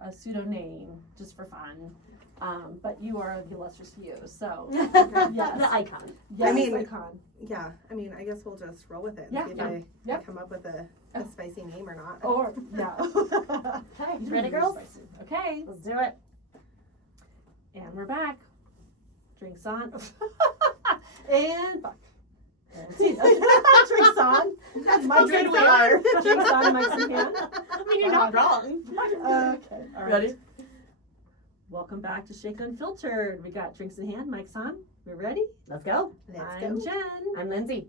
a pseudo name just for fun. But you are the illustrious you, so yes. The icon. Yes, I mean, icon. Yeah, I mean, I guess we'll just roll with it and see if I come up with a spicy name or not. Or, yeah. Okay, you ready, girls? Okay. Let's do it. And we're back. Drinks on. And back. Drinks on. That's my good drinks we on. are. Drinks on, mics in hand. I mean, you're not wrong. Okay. All right. Ready? Welcome back to Shake Unfiltered. We got drinks in hand, mics on. We ready? Let's go. I'm Jen. I'm Lindsay.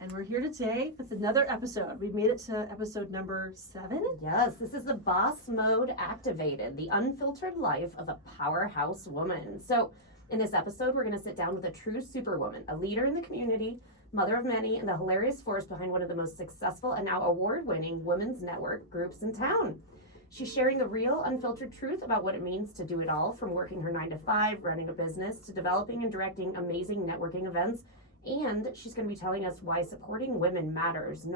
And we're here today with another episode. We've made it to episode number 7. Yes, this is the Boss Mode Activated, the unfiltered life of a powerhouse woman. So in this episode, we're going to sit down with a true superwoman, a leader in the community, mother of many, and the hilarious force behind one of the most successful and now award-winning women's network groups in town. She's sharing the real, unfiltered truth about what it means to do it all, from working her 9 to 5, running a business, to developing and directing amazing networking events. And she's going to be telling us why supporting women matters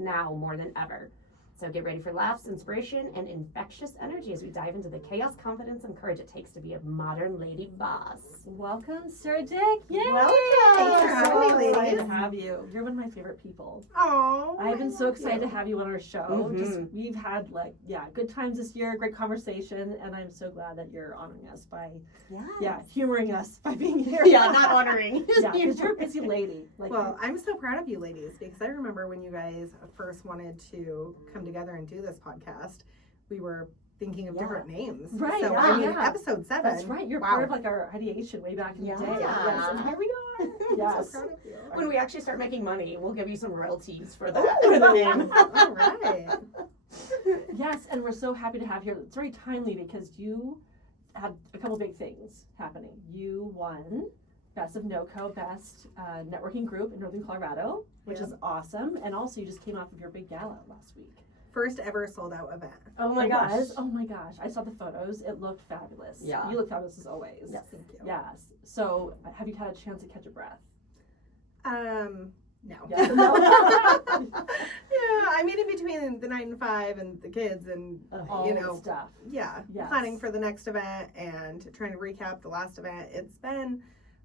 now more than ever. So get ready for laughs, inspiration, and infectious energy as we dive into the chaos, confidence, and courage it takes to be a modern lady boss. Welcome, Sarah Dick. Yay! Welcome. Thanks for having me, ladies. Excited to have you. You're one of my favorite people. Oh, I've been so excited to have you on our show. Mhm. We've had good times this year, great conversation, and I'm so glad that you're honoring us by humoring us by being here. Yeah, not honoring. Yeah, because you're a busy lady. Well, I'm so proud of you ladies because I remember when you guys first wanted to come together and do this podcast, we were thinking of different names. Right. So, I mean, episode 7. That's right. You're part of our ideation way back in the day. Yes, and here we are. Yes. I'm so proud of you. When we actually start making money, we'll give you some royalties for that. For the name. All right. Yes, and we're so happy to have you here. It's very timely because you had a couple big things happening. You won Best of NoCo, Best Networking Group in Northern Colorado, which is awesome. And also you just came off of your big gala last week. First ever sold out event. Oh my gosh. Oh my gosh. I saw the photos. It looked fabulous. Yeah. You look fabulous as always. Yes, thank you. Yes. So have you had a chance to catch a breath? No. Yeah. Yeah, I mean, in between the 9 to 5 and the kids and, All you know, stuff. yeah, Yes. planning for the next event and trying to recap the last event. It's been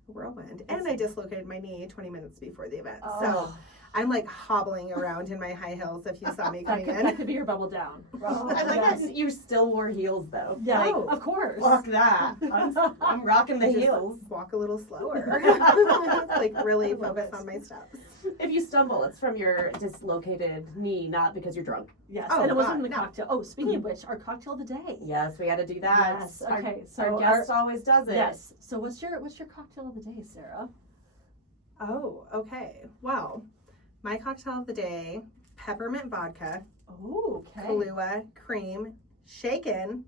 a whirlwind. And I dislocated my knee 20 minutes before the event. So I'm like hobbling around in my high heels if you saw me coming in. That could be your bubble down. I like that you still wore heels though. Yeah, Like, of course. fuck that. I'm rocking the Just heels. walk a little slower. Like really focus on my steps. If you stumble, it's from your dislocated knee, not because you're drunk. Yes, Oh, and it wasn't God, the no. cocktail. Oh, speaking of which, our cocktail of the day. Yes, we got to do that. Yes. Okay. So Our guest always does it. Yes. So what's your cocktail of the day, Sarah? Oh, okay. Well, my cocktail of the day, peppermint vodka, Oh, okay. Kahlúa, cream, shaken,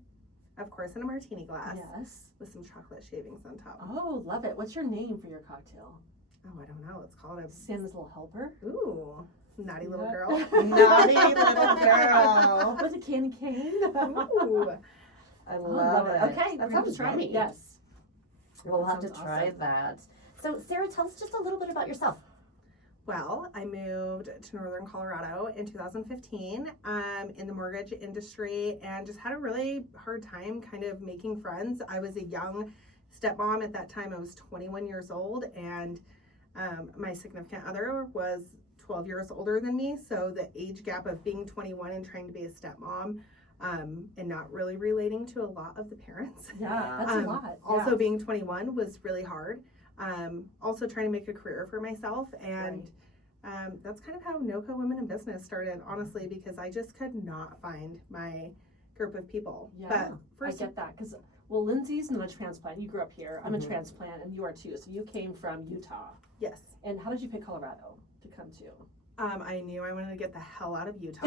of course, in a martini glass Yes. with some chocolate shavings on top. Oh, love it. What's your name for your cocktail? Oh, I don't know. Let's call it Santa's little helper. ooh, naughty little Yeah. girl. Naughty little girl. With a candy cane. Ooh. I Oh, love it. Okay, That we're gonna sounds try yummy. it. Yes. We'll have to Sounds try awesome. that. So, Sarah, tell us just a little bit about yourself. Well, I moved to Northern Colorado in 2015 in the mortgage industry and just had a really hard time kind of making friends. I was a young stepmom at that time. I was 21 years old and my significant other was 12 years older than me. So the age gap of being 21 and trying to be a stepmom and not really relating to a lot of the parents. Yeah, that's a lot. Also being 21 was really hard. Also trying to make a career for myself and that's kind of how NoCo Women in Business started, honestly, because I just could not find my group of people. Yeah, But first, I get that because Lindsay's not a transplant. You grew up here. I'm Mhm. a transplant, and you are too. So you came from Utah. yes, And how did you pick Colorado to come to? I knew I wanted to get the hell out of Utah.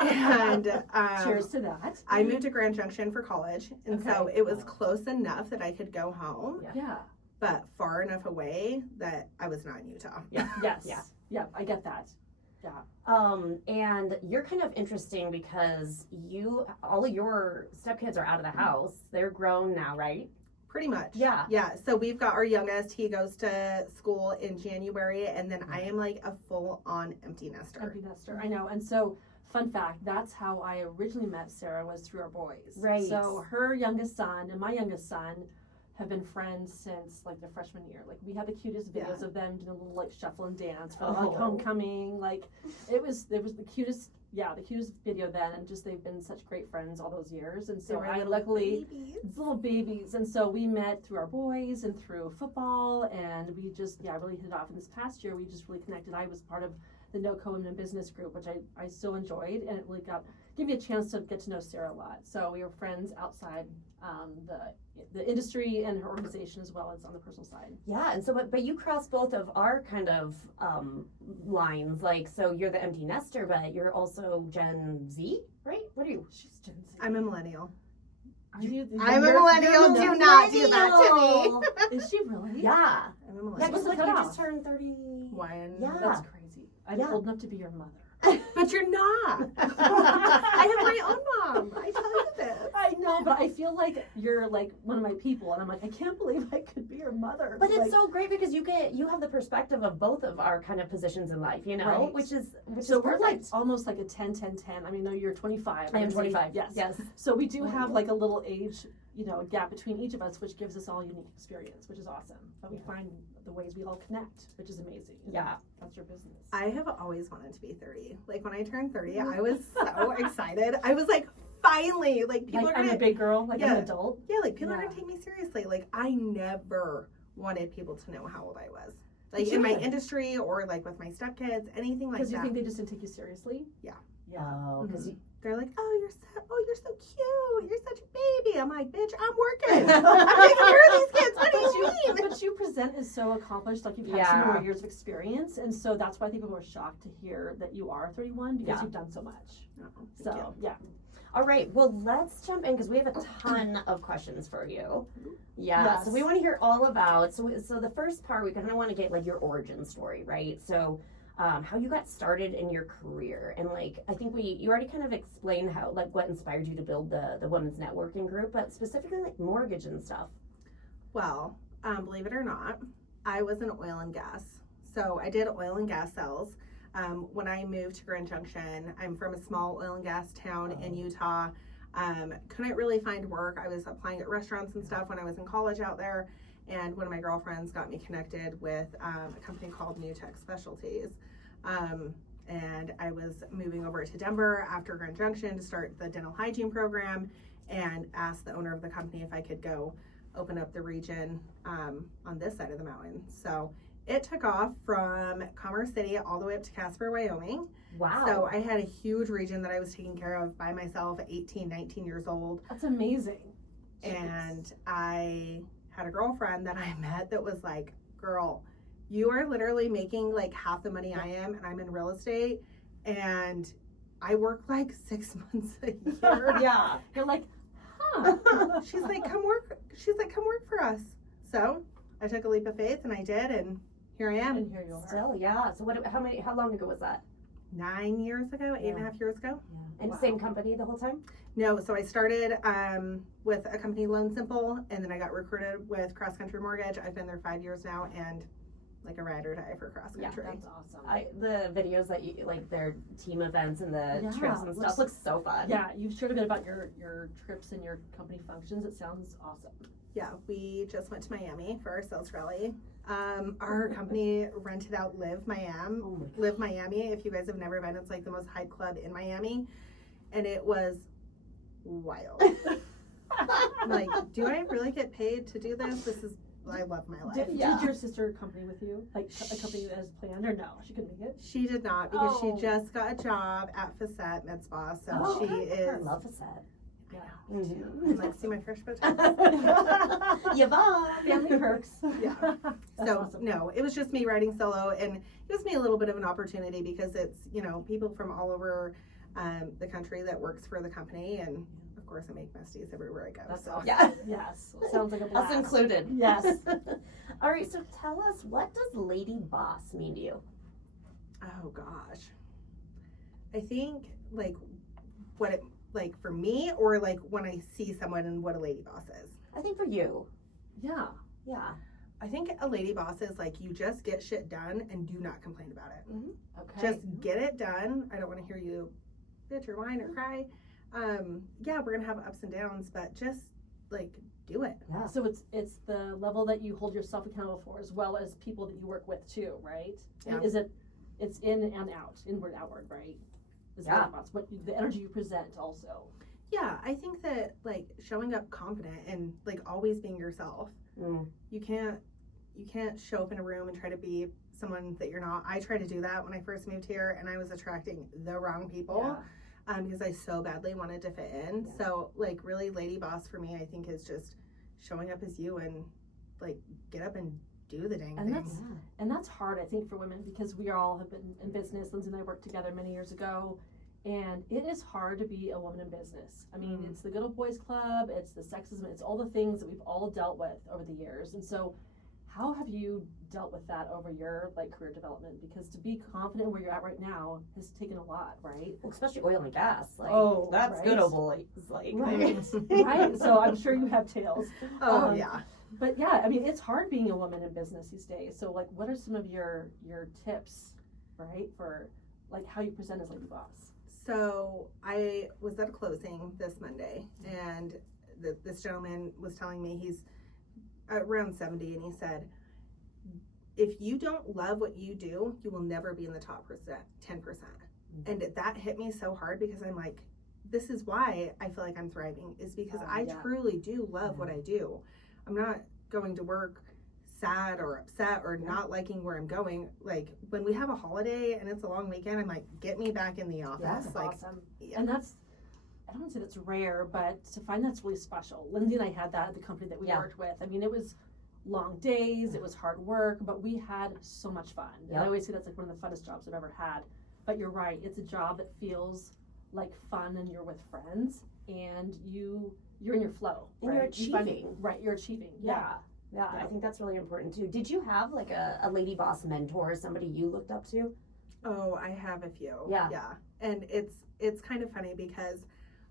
And Cheers to that. I moved to Grand Junction for college, and so Okay. it was close enough that I could go home, Yeah. but far enough away that I was not in Utah. Yes. Yeah. Yeah. I get that. Yeah. And you're kind of interesting because all of your stepkids are out of the house. They're grown now, right? Pretty much. Yeah. Yeah. So we've got our youngest. He goes to school in January, and then I am like a full-on empty nester. Empty nester. I know. And so fun fact, that's how I originally met Sarah, was through our boys. Right. So her youngest son and my youngest son have been friends since like their freshman year. Like we had the cutest videos of them doing a little like shuffle and dance for like homecoming. Like it was the cutest video then, and just they've been such great friends all those years. And so I luckily little babies, and so we met through our boys and through football, and we just really hit it off. And this past year we just really connected. I was part of the NoCo Women in Business group, which I still enjoyed, and it really gave me a chance to get to know Sarah a lot. So we were friends outside the industry and her organization, as well as on the personal side. Yeah, and so but you cross both of our kind of lines. Like, so you're the empty nester, but you're also Gen Z, right? What are you? She's Gen Z. I'm a millennial. Are you I'm a millennial. Do not do that to me. Is she really? Yeah. I'm a Yeah, millennial. because like cut you off? just turned 30. One. Yeah. That's crazy. I'm Yeah. old enough to be your mother. But you're not. I have my own mom. I tell you this. I know, but I feel like you're like one of my people, and I'm like, I can't believe I could be your mother. But like, it's so great because you have the perspective of both of our kind of positions in life, you know, Right. which is so we're like perfect. almost like a 10-10-10. I mean, no, you're 25. I am 25. Yes. Yes. So we do have like a little age, gap between each of us, which gives us all unique experience, which is awesome. But we find the ways we all connect, which is amazing. Yeah. That's your business. I have always wanted to be 30. Like when I turned 30, I was so excited. I was like, finally, like people like are gonna I'm a big girl, like I'm an adult. Yeah, like people are Yeah. gonna take me seriously. Like I never wanted people to know how old I was. Like But in my you- industry or like with my stepkids, anything like Because you that. think they just didn't take you seriously? Yeah. Yeah. Oh, because They're like, you're so cute. You're such a baby. I'm like, bitch, I'm working. I'm taking care of these kids. What do you mean? But you present as so accomplished, like you've had Yeah. so many more years of experience, and so that's why I think people were shocked to hear that you are 31 because Yeah. you've done so much. Thank So you. yeah, All right, well, let's jump in because we have a ton of questions for you. Yeah, Yes. so we want to hear all about, so the first part, we kind of want to get like your origin story, right? So how you got started in your career, and like, I think you already kind of explained how, like what inspired you to build the women's networking group, but specifically like mortgage and stuff. Well, believe it or not, I was in oil and gas. So I did oil and gas sales. When I moved to Grand Junction, I'm from a small oil and gas town in Utah. Couldn't really find work. I was applying at restaurants and stuff when I was in college out there. And one of my girlfriends got me connected with a company called New Tech Specialties. And I was moving over to Denver after Grand Junction to start the dental hygiene program, and asked the owner of the company if I could go open up the region on this side of the mountain. So it took off from Commerce City all the way up to Casper, Wyoming. Wow. So I had a huge region that I was taking care of by myself at 18, 19 years old. that's amazing. And I had a girlfriend that I met that was like, girl, you are literally making like half the money I am, and I'm in real estate, and I work like 6 months a year. Yeah. You're like, huh? She's like, come work. She's like, come work for us. So I took a leap of faith, and I did, and here I am. And here you are. Still, yeah. So how long ago was that? 9 years ago, 8.5 years ago. Yeah. And Wow. same company the whole time? No, so I started with a company, Loan Simple, and then I got recruited with Cross Country Mortgage. I've been there 5 years now, and like a ride or die for Cross Yeah, Country. That's awesome. The videos that you like, their team events and the Yeah, trips and stuff looks so fun. Yeah, you've shared a bit about your trips and your company functions. It sounds awesome. Yeah, we just went to Miami for our sales rally. Our company rented out Live Miami. Oh my God. Live Miami. If you guys have never been, it's like the most hype club in Miami, and it was wild. I'm like, do I really get paid to do this? I love my life. Did Yeah. your sister company with you? Like a company as planned, or no? She couldn't make it? She did not, because Oh. she just got a job at Facette Med Spa, so Oh, she I is. love a set. Yeah. I'm like, see my fresh potatoes. Yvonne. Family perks. Yeah. That's So awesome. no, it was just me riding solo, and it gives me a little bit of an opportunity because it's people from all over the country that works for the company, and of course I make besties everywhere I go. That's so awesome. Yeah. Yes. Sounds like a blast. Us included. Yes. All right, so tell us, what does lady boss mean to you? Oh gosh, I think like what it like for me, or like when I see someone and what a lady boss is. I think for you. Yeah. Yeah. I think a lady boss is like you just get shit done and do not complain about it. Okay. Just get it done. I don't want to hear you bitch or whine or cry. Yeah, we're gonna have ups and downs, but just like do it. Yeah. So it's the level that you hold yourself accountable for, as well as people that you work with too, right? Yeah. Is it's in and out, inward, outward, right? Is Yeah. the energy you present also. Yeah, I think that like showing up confident and like always being yourself. Mm. You can't show up in a room and try to be someone that you're not. I tried to do that when I first moved here, and I was attracting the wrong people. Because I so badly wanted to fit in. Yeah. So like really lady boss for me, I think, is just showing up as you and like get up and do the dang And thing. And that's hard, I think, for women, because we all have been in business. Lindsay and I worked together many years ago, and it is hard to be a woman in business. I mean, it's the good old boys club, it's the sexism, it's all the things that we've all dealt with over the years. And so how have you dealt with that over your like career development? Because to be confident where you're at right now has taken a lot, right? Well, especially oil and gas. Like, Oh, that's right. good old boys. Like, Right. Right. So I'm sure you have tales. Oh yeah. But yeah, I mean, it's hard being a woman in business these days. So like, what are some of your tips, right, for like how you present as lady boss? So I was at a closing this Monday, and this gentleman was telling me he's around 70, and he said, if you don't love what you do, you will never be in the top 10%. And that hit me so hard, because I'm like, this is why I feel like I'm thriving, is because I truly do love what I do. I'm not going to work sad or upset or not liking where I'm going. Like when we have a holiday and it's a long weekend, I'm like, get me back in the office. That's like, awesome. yeah. And that's, I don't want to say that's rare, but to find that's really special. Lindsay and I had that at the company that we worked with. I mean, it was long days, it was hard work, but we had so much fun. And I always say that's like one of the funnest jobs I've ever had. But you're right, it's a job that feels like fun, and you're with friends, and you're in your flow. And right? you're achieving. You're achieving. Yeah, I think that's really important too. Did you have like a lady boss mentor, somebody you looked up to? Oh, I have a few. Yeah. And it's kind of funny, because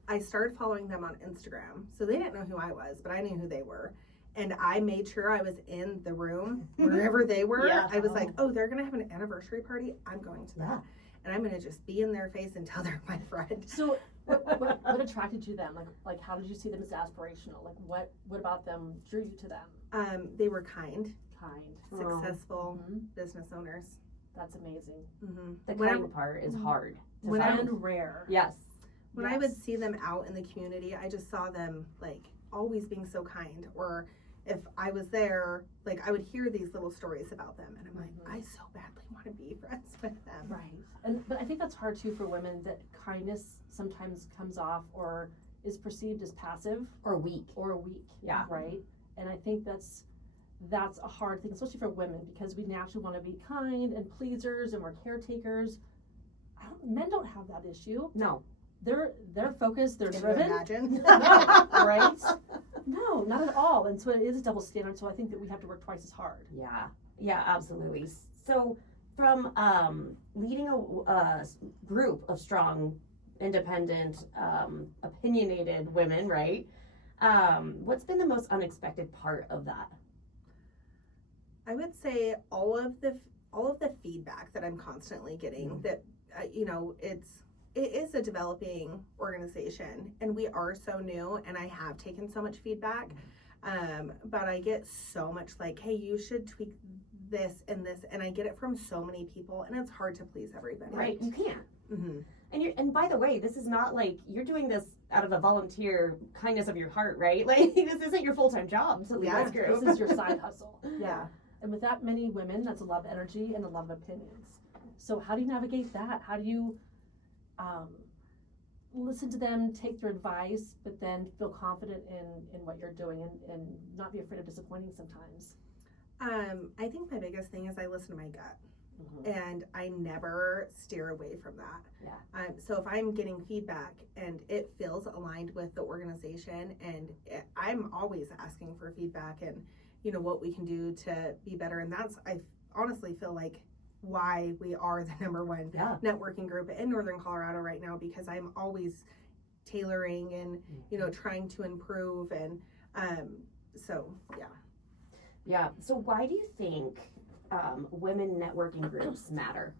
I started following them on Instagram. So they didn't know who I was, but I knew who they were. And I made sure I was in the room wherever they were. Yeah. I was like, oh, they're going to have an anniversary party. I'm going to that. Yeah. And I'm going to just be in their face and tell they're my friend. So what attracted you to them? Like how did you see them as aspirational? Like what about them drew you to them? They were kind, Oh. successful business owners. That's amazing. Mm-hmm. The kind part is hard to find. And rare. Yes. When I would see them out in the community, I just saw them like always being so kind. Or if I was there, like I would hear these little stories about them, and I'm like, I so badly want to be friends with them. Right. But I think that's hard too for women, that kindness sometimes comes off or is perceived as passive Or weak. Yeah. Right. And I think that's a hard thing, especially for women, because we naturally want to be kind and pleasers, and we're caretakers. Men don't have that issue. No. They're focused, they're Can driven. you imagine? Right? No, not at all. And so it is a double standard. So I think that we have to work twice as hard. Yeah, absolutely. So from leading a group of strong, independent, opinionated women, right? What's been the most unexpected part of that? I would say all of the feedback that I'm constantly getting, that it is a developing organization, and we are so new, and I have taken so much feedback, but I get so much like, hey, you should tweak this and this, and I get it from so many people, and it's hard to please everybody. Right, you can't. Mm-hmm. And by the way, this is not like you're doing this out of a volunteer kindness of your heart, right? Like this isn't your full-time job to lead this group. This is your side hustle. Yeah. And with that many women, that's a lot of energy and a lot of opinions. So how do you navigate that? How do you listen to them, take their advice, but then feel confident in what you're doing, and not be afraid of disappointing sometimes? I think my biggest thing is I listen to my gut. And I never steer away from that. Yeah. So if I'm getting feedback and it feels aligned with the organization, and I'm always asking for feedback and what we can do to be better. And that's, I honestly feel like, why we are the #1 networking group in Northern Colorado right now, because I'm always tailoring and trying to improve, and so yeah. So why do you think women networking groups matter?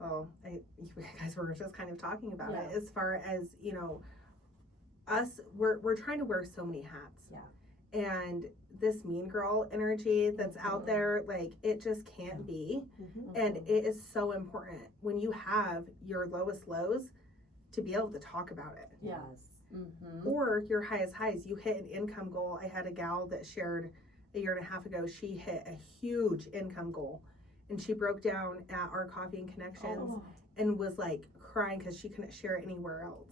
well, you guys were just kind of talking about Yeah. it as far as, you know, us, we're trying to wear so many hats. Yeah. And this mean girl energy that's out there, like, it just can't be. And it is so important when you have your lowest lows to be able to talk about it. Yes. Or your highest highs. You hit an income goal. I had a gal that shared a year and a half ago, she hit a huge income goal. And she broke down at our Coffee and Connections and was like crying because she couldn't share it anywhere else.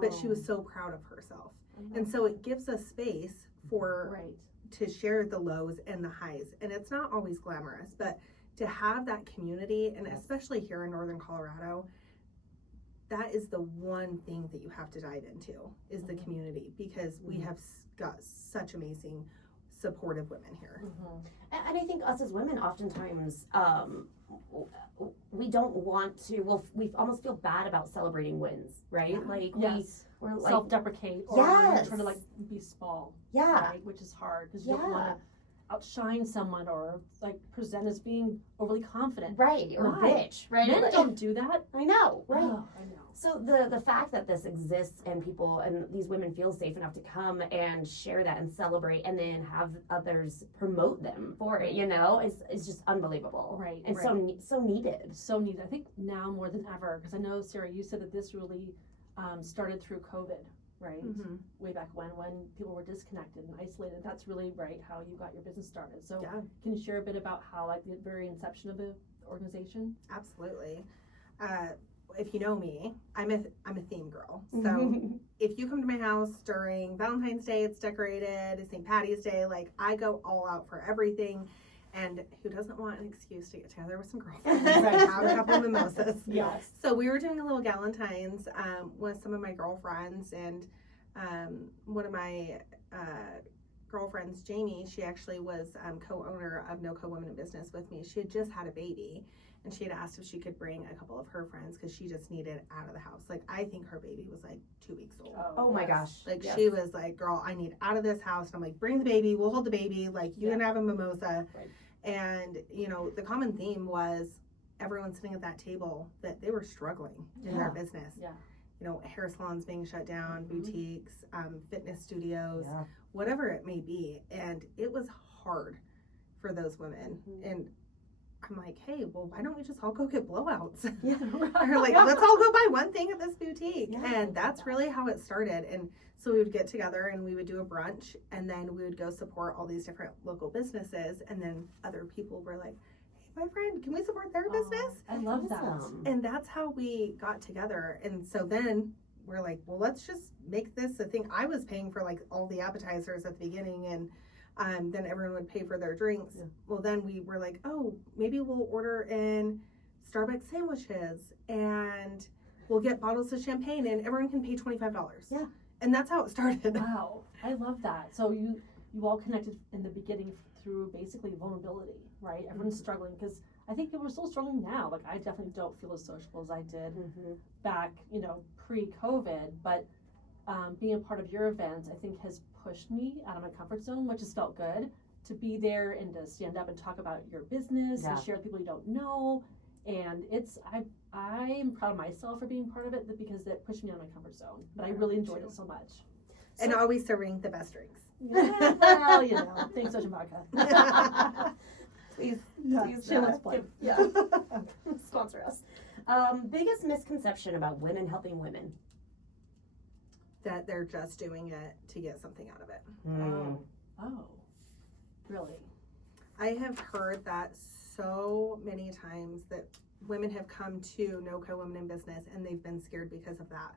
But she was so proud of herself. And so it gives us space for to share the lows and the highs. And it's not always glamorous, but to have that community, and especially here in Northern Colorado, that is the one thing that you have to dive into is the community, because we have got such amazing supportive women here. And I think us as women oftentimes we don't want to, well, we almost feel bad about celebrating wins, right? Yeah. Like we're like self-deprecate or try to like be small, right? Which is hard because you don't want to outshine someone or like present as being overly confident, right? Or bitch, right? Men like, don't do that. I know, right? Oh, I know. So the fact that this exists and people and these women feel safe enough to come and share that and celebrate and then have others promote them for it, you know, is just unbelievable, Right? And so needed. So needed. I think now more than ever, because I know, Sarah, you said that this really started through COVID, right? Way back when people were disconnected and isolated. That's really how you got your business started. So can you share a bit about how like the very inception of the organization? Absolutely. If you know me, I'm a theme girl. So if you come to my house during Valentine's Day, it's decorated, St. Patty's Day, like I go all out for everything. And who doesn't want an excuse to get together with some girlfriends and have a couple of mimosas? Yes. So we were doing a little Galentine's with some of my girlfriends, and one of my girlfriends, Jamie, she actually was co-owner of No Co Women in Business with me. She had just had a baby, and she had asked if she could bring a couple of her friends because she just needed out of the house. Like, I think her baby was like 2 weeks old. Oh my gosh. Like, she was like, girl, I need out of this house. And I'm like, bring the baby, we'll hold the baby, like, you can have a mimosa. Right. And, you know, the common theme was everyone sitting at that table that they were struggling in their business. You know, hair salons being shut down, boutiques, fitness studios, whatever it may be. And it was hard for those women. And I'm like, hey, well, why don't we just all go get blowouts? Or like, let's all go buy one thing at this boutique. And that's really how it started. And so we would get together and we would do a brunch, and then we would go support all these different local businesses. And then other people were like, hey, my friend, can we support their business? I love that. And that's how we got together. And so then we're like, well, let's just make this a thing. I was paying for like all the appetizers at the beginning, and then everyone would pay for their drinks. Well, then we were like, oh, maybe we'll order in Starbucks sandwiches and we'll get bottles of champagne and everyone can pay $25. And that's how it started. Wow, I love that. So you all connected in the beginning through basically vulnerability, right? Everyone's struggling, because I think people are still struggling now. Like, I definitely don't feel as sociable as I did back, you know, pre-COVID, but being a part of your events, I think, has pushed me out of my comfort zone, which has felt good to be there and to stand up and talk about your business and share with people you don't know. And I'm proud of myself for being part of it, because it pushed me out of my comfort zone. But I really enjoyed it so much. And always serving the best drinks. Well, you know, thanks, Ocean Vodka. Please, shameless plug. Sponsor us. Biggest misconception about women helping women? That they're just doing it to get something out of it. Oh, really? I have heard that so many times, that women have come to No Co Women in Business and they've been scared because of that.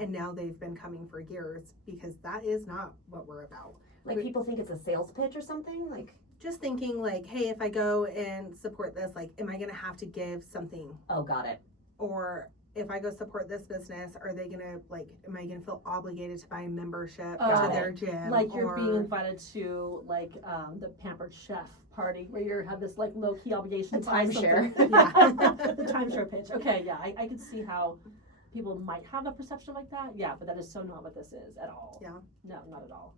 And now they've been coming for years, because that is not what we're about. Like, people think it's a sales pitch or something? Like, just thinking like, hey, if I go and support this, like, am I going to have to give something? Oh, got it. Or if I go support this business, are they going to, like, am I going to feel obligated to buy a membership to their gym? Like, you're being invited to, like, the Pampered Chef party where you have this, like, low-key obligation to timeshare. The timeshare pitch. Okay, yeah, I could see how people might have a perception like that. Yeah, but that is so not what this is at all. Yeah. No, not at all.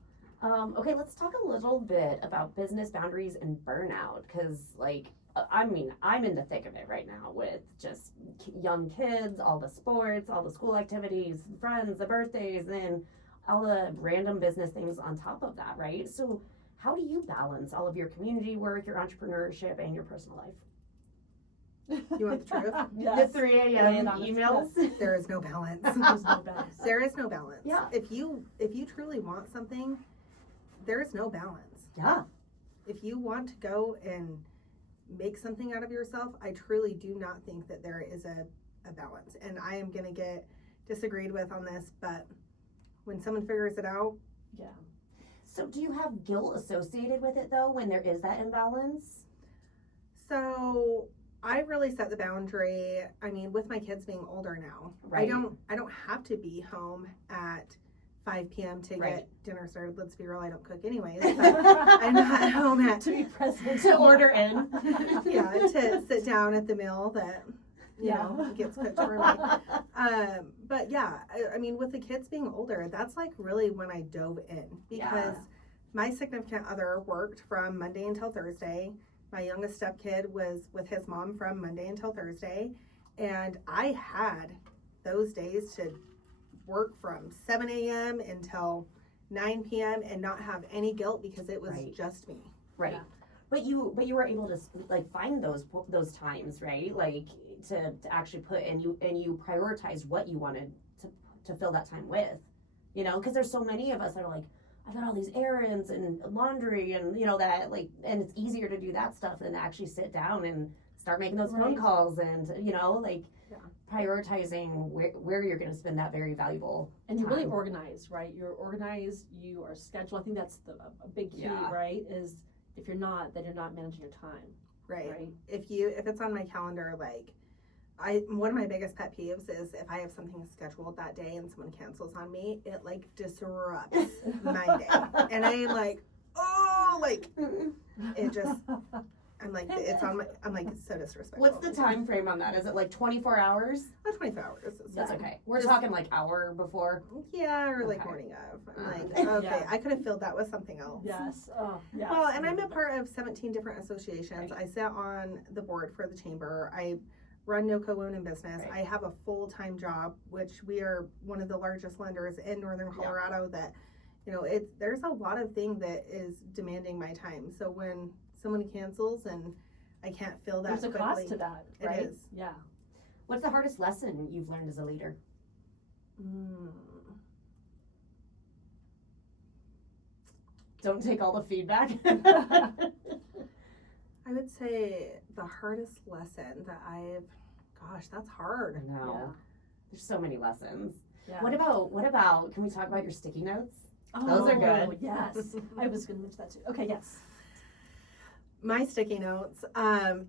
Okay, let's talk a little bit about business boundaries and burnout, because, like, I mean, I'm in the thick of it right now with just young kids, all the sports, all the school activities, friends, the birthdays, and all the random business things on top of that, right? So how do you balance all of your community work, your entrepreneurship, and your personal life? You want the truth? Yes. The 3 Lay it a.m. on us, emails? There is no balance. There's no balance. There is no balance. Yeah. If you truly want something, there is no balance. Yeah. If you want to go and make something out of yourself, I truly do not think that there is a balance. And I am going to get disagreed with on this, but when someone figures it out. Yeah. So do you have guilt associated with it though when there is that imbalance? So I really set the boundary. I mean, with my kids being older now, Right. I don't have to be home at 5 p.m. to Right. get dinner started. Let's be real, I don't cook anyways. But I'm not home at To be present. To order in. yeah, to sit down at the meal that you Yeah. know gets cooked for me. But yeah, I mean, with the kids being older, that's like really when I dove in because my significant other worked from Monday until Thursday. My youngest stepkid was with his mom from Monday until Thursday, and I had those days to work from 7 a.m. until 9 p.m. and not have any guilt because it was Right. just me. Right. Yeah. But you were able to like find those times, right? Like to actually put and you prioritize what you wanted to fill that time with, you know, because there's so many of us that are like, I've got all these errands and laundry and you know that like, and it's easier to do that stuff than to actually sit down and start making those phone Right. calls and you know like Yeah. prioritizing where you're going to spend that very valuable And you're really time. organized, right? You're organized, you are scheduled. I think that's a big key, Yeah. right? Is if you're not, then you're not managing your time, Right. right? If it's on my calendar, like one of my biggest pet peeves is if I have something scheduled that day and someone cancels on me, it like disrupts my day. And I am like, oh, like it just, I'm like, I'm like, it's so disrespectful. What's the time frame on that? Is it like 24 hours? About 24 hours. Is That's fine. okay. We're Just- talking like hour before. Yeah, or like Okay. morning of. I'm Uh, like, okay, Yeah. I could have filled that with something else. Yes. Oh, yes. Well, and I'm a part of 17 different associations. I sit on the board for the chamber. I run No Co-Women Business. Right. I have a full-time job, which we are one of the largest lenders in Northern Colorado that, you know, there's a lot of thing that is demanding my time. So when someone cancels and I can't fill that There's a quickly. cost to that, It right? is. Yeah. What's the hardest lesson you've learned as a leader? Don't take all the feedback. I would say the hardest lesson that gosh, that's hard. No. Yeah. There's so many lessons. Yeah. What about, can we talk about your sticky notes? Oh, Those are good. Yes. I was going to mention that too. Okay, yes. My sticky notes,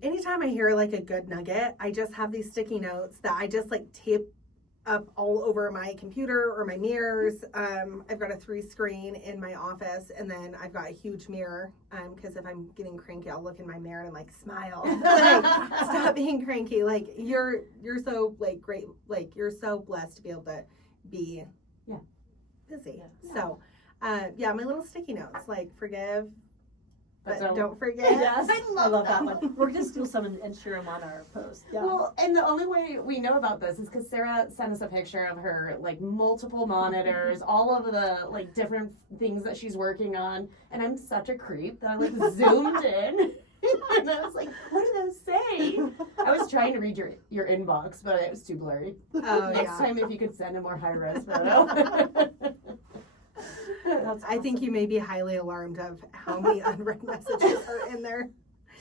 anytime I hear like a good nugget, I just have these sticky notes that I just like tape up all over my computer or my mirrors. I've got a 3-screen in my office, and then I've got a huge mirror, because if I'm getting cranky, I'll look in my mirror and I'm like, smile. Like, stop being cranky. Like, you're so like great. Like, you're so blessed to be able to be busy. Yeah. So, my little sticky notes, like, forgive, but That's don't forget. Yes. I I love that them. one. We're going to steal some and share them on our post. Yeah. Well, and the only way we know about this is because Sarah sent us a picture of her, like, multiple monitors, all of the, like, different things that she's working on. And I'm such a creep that I, like, zoomed in. And I was like, what do those say? I was trying to read your inbox, but it was too blurry. Oh, Next time, if you could send a more high-res photo. That's I think awesome. you may be highly alarmed of how many unread messages are in there.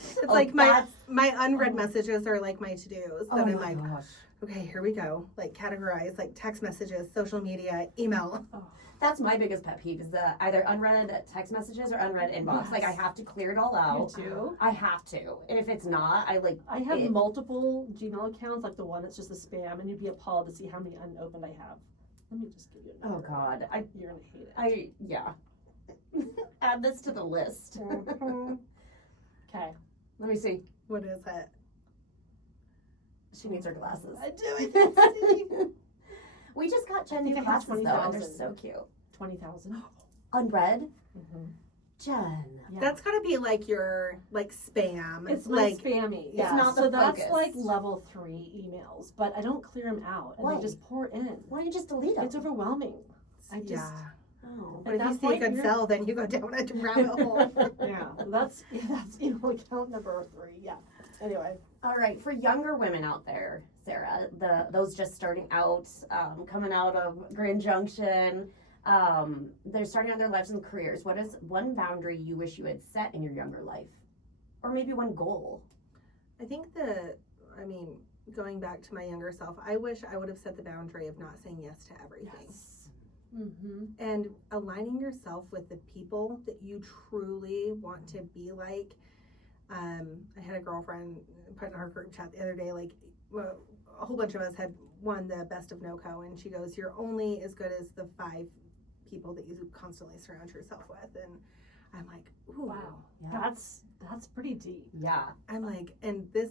It's Oh, like my that's- unread messages are like my to-dos. Oh That I'm my like, gosh. okay, here we go. Like categorize, like text messages, social media, email. Oh, That's my biggest pet peeve is the either unread text messages or unread inbox. Yes. Like I have to clear it all out. you too? I have to. And if it's not, I like I have it. multiple Gmail accounts, like the one that's just the spam, and you'd be appalled to see how many unopened I have. Let me just give you a Oh number. God. You're going to hate it. Yeah. Add this to the list. Okay. Let me see. What is it? She needs her glasses. I do. I can see. We just got I Jen think new I have glasses though, and they're 20,000. so cute. 20,000. Unread? Mm-hmm. Jen. Yeah. That's gotta be like your like spam. It's like like spammy. it's Yeah. not the so that's focus. like level 3 emails, but I don't clear them out, and Why? they just pour in. Why don't you just delete them? It's overwhelming. I just yeah. Oh. But if At you that see a point, good you're- sell, then you go down a rabbit hole. yeah. That's email account number 3. Yeah. Anyway. All right, for younger women out there, Sarah, those just starting out, coming out of Grand Junction, they're starting out their lives and careers. What is one boundary you wish you had set in your younger life? Or maybe one goal? I think going back to my younger self, I wish I would have set the boundary of not saying yes to everything. Yes. Mm-hmm. And aligning yourself with the people that you truly want to be like. I had a girlfriend put in our group chat the other day, like, well, a whole bunch of us had won the best of NoCo, and she goes, "You're only as good as the 5 people that you constantly surround yourself with." And I'm like, ooh. Wow. Yeah. That's pretty deep. Yeah. I'm like, and this,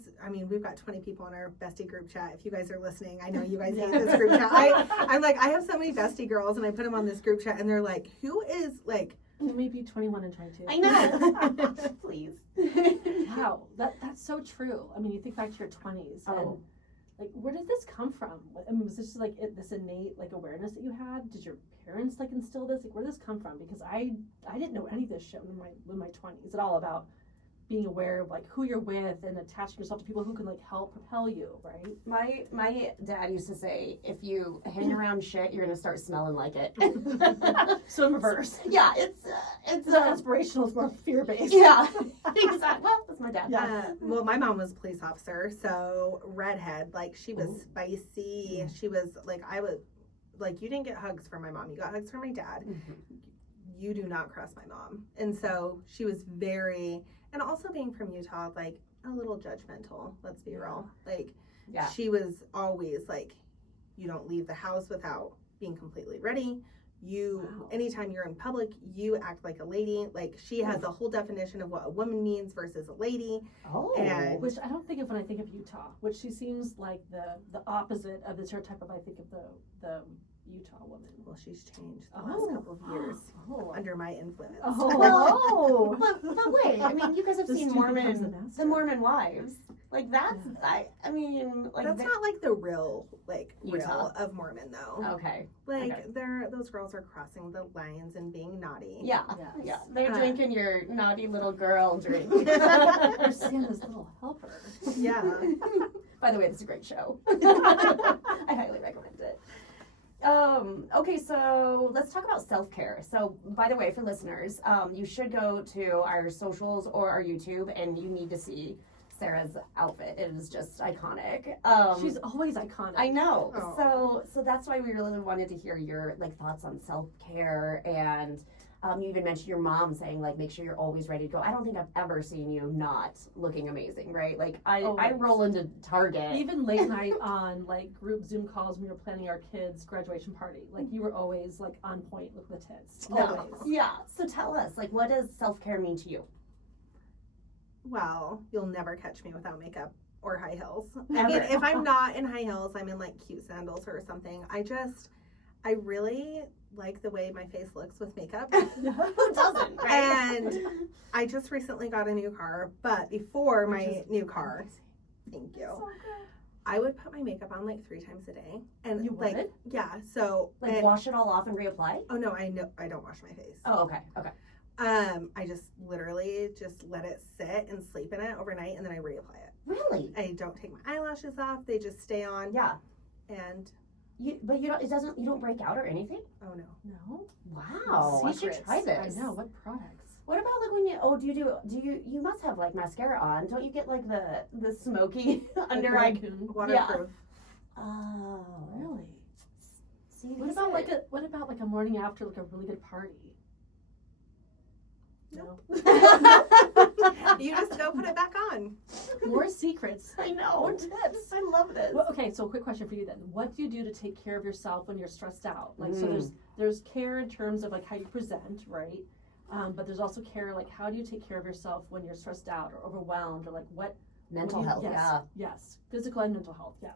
we've got 20 people in our bestie group chat. If you guys are listening, I know you guys hate this group chat. I'm like, I have so many bestie girls, and I put them on this group chat, and they're like, who is like, Can we be 21 and 22? I know. Please. Wow, that's so true. I mean, you think back to your 20s, and Oh. like, where did this come from? I mean, was this just like this innate like awareness that you had? Did your parents like instill this? Like, where did this come from? Because I didn't know any of this shit in my 20s. It's all about being aware of like who you're with and attaching yourself to people who can like help propel you, right? My dad used to say, if you hang around shit, you're gonna start smelling like it. So in reverse. Yeah, it's It's not aspirational, it's more fear based. yeah. Exactly. Well, that's my dad. Yeah. well, my mom was a police officer, so redhead, like, she was Ooh. spicy. She was like, I was like, you didn't get hugs from my mom, you got hugs from my dad. Mhm. You do not cross my mom. And so she was very, and also being from Utah, like, a little judgmental, let's be real. Like, Yeah. she was always like, you don't leave the house without being completely ready. Wow. Anytime you're in public, you act like a lady. Like, she has a whole definition of what a woman means versus a lady. Oh. And- Which I don't think of when I think of Utah, which she seems like the opposite of the stereotype of I think of the Utah woman. Well, she's changed the last couple of years Oh. under my influence. Oh. But wait, I mean, you guys have The seen student becomes the master. Mormon wives. Like, that's, I mean, like, That's not like the real, like, Utah. real of Mormon, though. okay. Like, okay. those girls are crossing the lines and being naughty. Yeah. Yes. Yeah. They're Uh, drinking your naughty little girl drink. Or Santa's little helper. Yeah. By the way, it's a great show. I highly recommend it. Okay, so let's talk about self-care. So, by the way, for listeners, you should go to our socials or our YouTube, and you need to see Sarah's outfit. It is just iconic. She's always iconic. I know. Oh. So that's why we really wanted to hear your like thoughts on self-care, and you even mentioned your mom saying like make sure you're always ready to go. I don't think I've ever seen you not looking amazing, right? Like I Always. roll into Target. Even late night on like group Zoom calls when we were planning our kids' graduation party, like you were always like on point with the tits. Yeah. Always. Yeah. So tell us, like, what does self-care mean to you? Well, you'll never catch me without makeup or high heels. I Never. mean, if I'm not in high heels, I'm in like cute sandals or something. I really like the way my face looks with makeup. Who doesn't, right? And I just recently got a new car, but before my new car, thank you, I would put my makeup on like 3 times a day. And You like, would? yeah, so. Like and- wash it all off and reapply? Oh no, I don't wash my face. Oh, okay. Okay. I just literally just let it sit and sleep in it overnight, and then I reapply it. Really? I don't take my eyelashes off; they just stay on. Yeah. And You don't break out or anything? oh no, No. Wow. I should Secrets. try this. I know. What products? What about like when you must have like mascara on. Don't you get like the smoky under eye? Raccoon. waterproof. Oh. Really? See, What this about is- like a morning after like a really good party? No. You just go put it back on. More secrets. I know. More tips. I love this. Well, okay, so a quick question for you then. What do you do to take care of yourself when you're stressed out? Like, so Mm. there's care in terms of like how you present, right? But there's also care like how do you take care of yourself when you're stressed out or overwhelmed or like what? Mental what do health. you- yes, Yeah. Yes, physical and mental health. Yeah.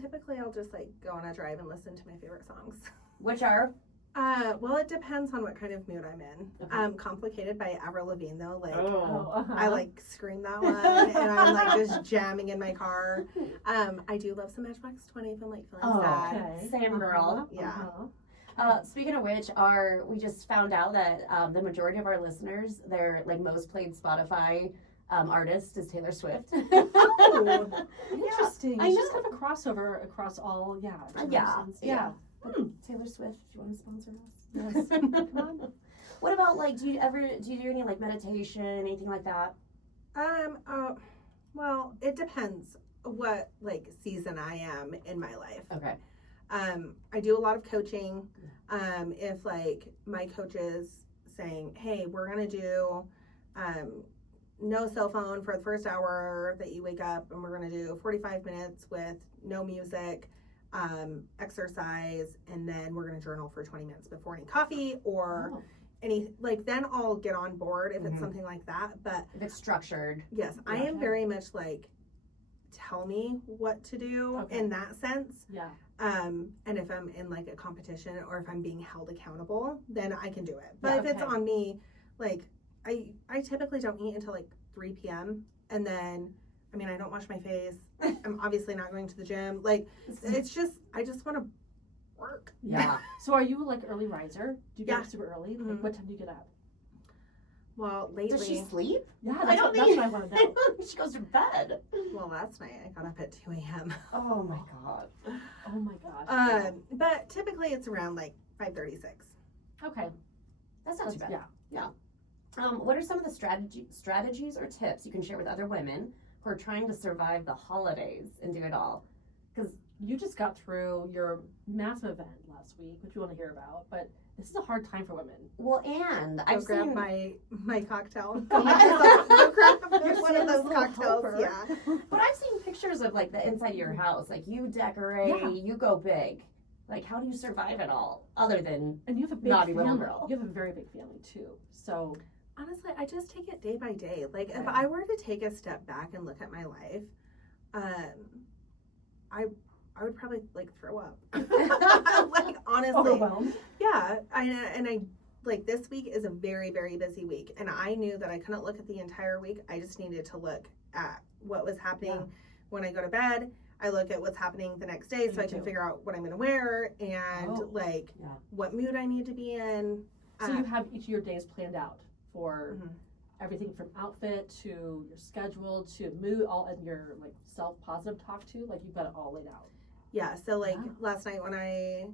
Typically I'll just like go on a drive and listen to my favorite songs. Which are Well, it depends on what kind of mood I'm in. Okay. Complicated by Avril Lavigne, though. Like, Oh. I like scream that one, and I'm like just jamming in my car. I do love some Matchbox 20 if I'm like feeling Oh, sad. Okay. Same girl. Yeah. Speaking of which, we just found out that the majority of our listeners, their like most played Spotify artist is Taylor Swift. Oh, Interesting. I It's know. just kind of a crossover across all, Yeah. generations. Yeah. Hmm. Taylor Swift, do you want to sponsor us? Yes. Come on. What about like, do you do any like meditation, anything like that? Well, it depends what like season I am in my life. Okay. I do a lot of coaching. If like my coach is saying, hey, we're gonna do no cell phone for the first hour that you wake up, and we're gonna do 45 minutes with no music, exercise, and then we're gonna journal for 20 minutes before any coffee or Oh. any, like, then I'll get on board if Mhm. it's something like that. But If it's structured. yes, I am Okay. very much like, tell me what to do Okay. in that sense. Yeah. And if I'm in like a competition or if I'm being held accountable, then I can do it. But Yeah, if it's okay. on me, like I typically don't eat until like 3 p.m. and then I mean I don't wash my face. I'm obviously not going to the gym. Like it's just I just want to work. Yeah. So are you like early riser? Do you get Yeah. up super early? Mhm. Like what time do you get up? Well, lately, Does she sleep? Yeah, I that's, don't that's think what I want to know. she goes to bed. well, last night I got up at 2 a.m. Oh my god. Oh my gosh. But typically it's around like 5:36. Okay. That's not too bad. Yeah. What are some of the strategies or tips you can share with other women who are trying to survive the holidays and do it all? You just got through your massive event last week, which we want to hear about, but this is a hard time for women. Well, and Go I've grab seen, my cocktail. Oh, Go yeah. grab You're one of Santa's those little cocktails. helper. Yeah. but I've seen pictures of like the inside of your house. Like you decorate, Yeah. you go big. Like how do you survive it all? Other than And you have a big Naughty family. little girl. You have a very big family too. So Honestly, I just take it day by day. Like if Yeah. I were to take a step back and look at my life, I would probably like throw up. Like honestly, overwhelmed. yeah. I like this week is a very very busy week, and I knew that I couldn't look at the entire week. I just needed to look at what was happening Yeah. when I go to bed. I look at what's happening the next day, so Me I can too. figure out what I'm going to wear and Oh. like Yeah. what mood I need to be in. So you have each of your days planned out for Mhm. everything from outfit to your schedule to mood, all and your like self-positive talk to, like you've got it all laid out. Yeah, so like Wow. last night when I